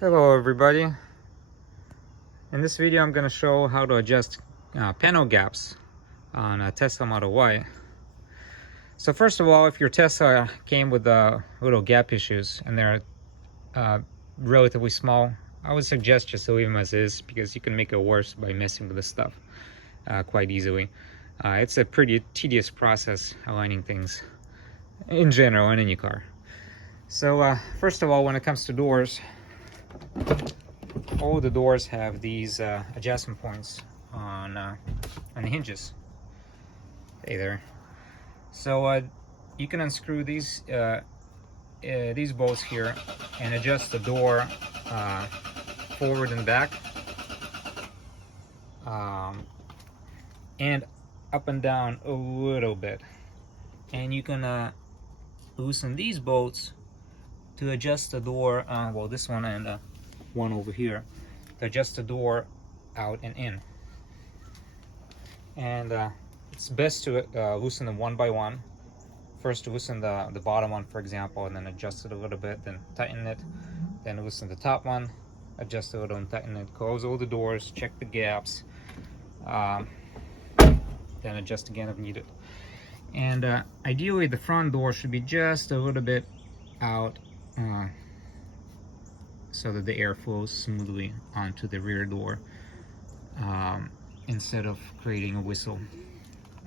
Hello everybody. In this video I'm going to show how to adjust panel gaps on a Tesla Model Y. So first of all, if your Tesla came with little gap issues and they're relatively small, I would suggest just to leave them as is, because you can make it worse by messing with this stuff quite easily. It's a pretty tedious process aligning things in general in any car. So first of all, when it comes to doors, all the doors have these adjustment points on the hinges. Hey there. So you can unscrew these bolts here and adjust the door forward and back, and up and down a little bit. And you can loosen these bolts to adjust the door, well, this one and one over here, to adjust the door out and in. And it's best to loosen them one by one. First loosen the bottom one, for example, and then adjust it a little bit, then tighten it, then loosen the top one, adjust a little and tighten it, close all the doors, check the gaps, then adjust again if needed. And ideally the front door should be just a little bit out, so that the air flows smoothly onto the rear door, instead of creating a whistle,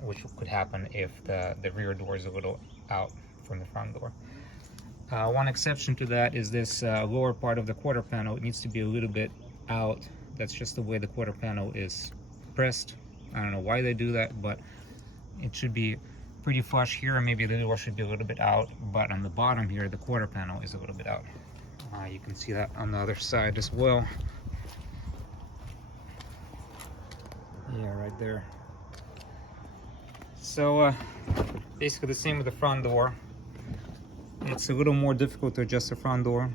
which could happen if the rear door is a little out from the front door. One exception to that is this lower part of the quarter panel. It needs to be a little bit out. That's just the way the quarter panel is pressed. I don't know why they do that, but it should be pretty flush here, and maybe the door should be a little bit out, but on the bottom here the quarter panel is a little bit out. You can see that on the other side as well. Yeah, right there. So basically the same with the front door. It's a little more difficult to adjust the front door,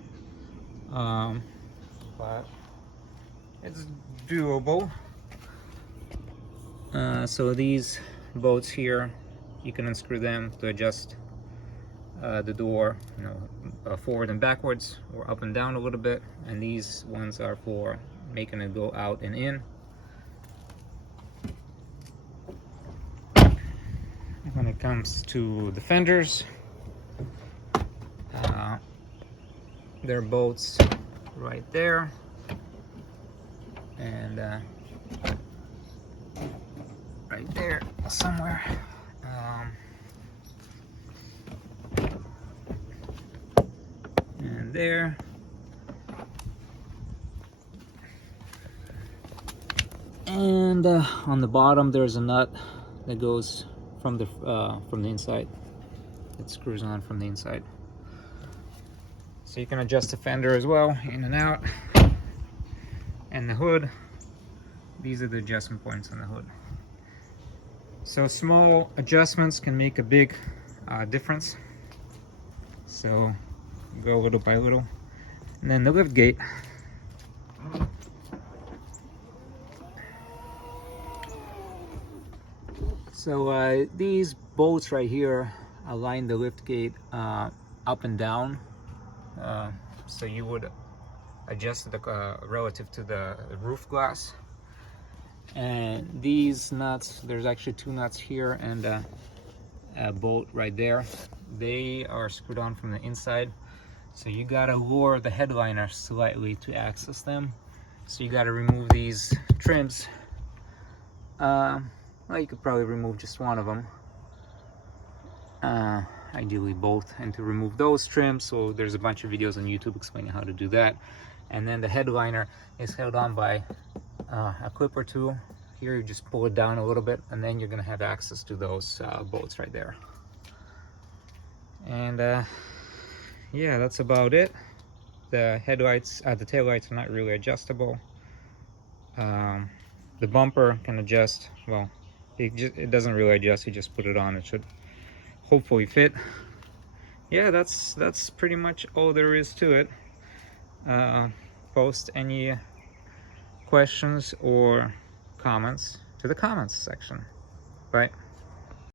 but it's doable. So these bolts here, you can unscrew them to adjust the door, forward and backwards, or up and down a little bit. And these ones are for making it go out and in. When it comes to the fenders, there are bolts right there, and right there somewhere. And there. And on the bottom there's a nut that goes from the inside. It screws on from the inside. So you can adjust the fender as well, in and out. And the hood, these are the adjustment points on the hood. So small adjustments can make a big difference. So go little by little. And then the lift gate. So these bolts right here align the lift gate up and down. So you would adjust it relative to the roof glass. And these nuts, there's actually two nuts here and a bolt right there. They are screwed on from the inside. So you gotta lower the headliner slightly to access them. So you gotta remove these trims. Well, you could probably remove just one of them. Ideally both. And to remove those trims, so there's a bunch of videos on YouTube explaining how to do that. And then the headliner is held on by a clip or two. Here you just pull it down a little bit, and then you're gonna have access to those bolts right there. And yeah, that's about it. The headlights, the taillights are not really adjustable. The bumper can adjust. Well, it doesn't really adjust. You just put it on. It should hopefully fit. Yeah, that's pretty much all there is to it. Post any questions or comments to the comments section. Bye.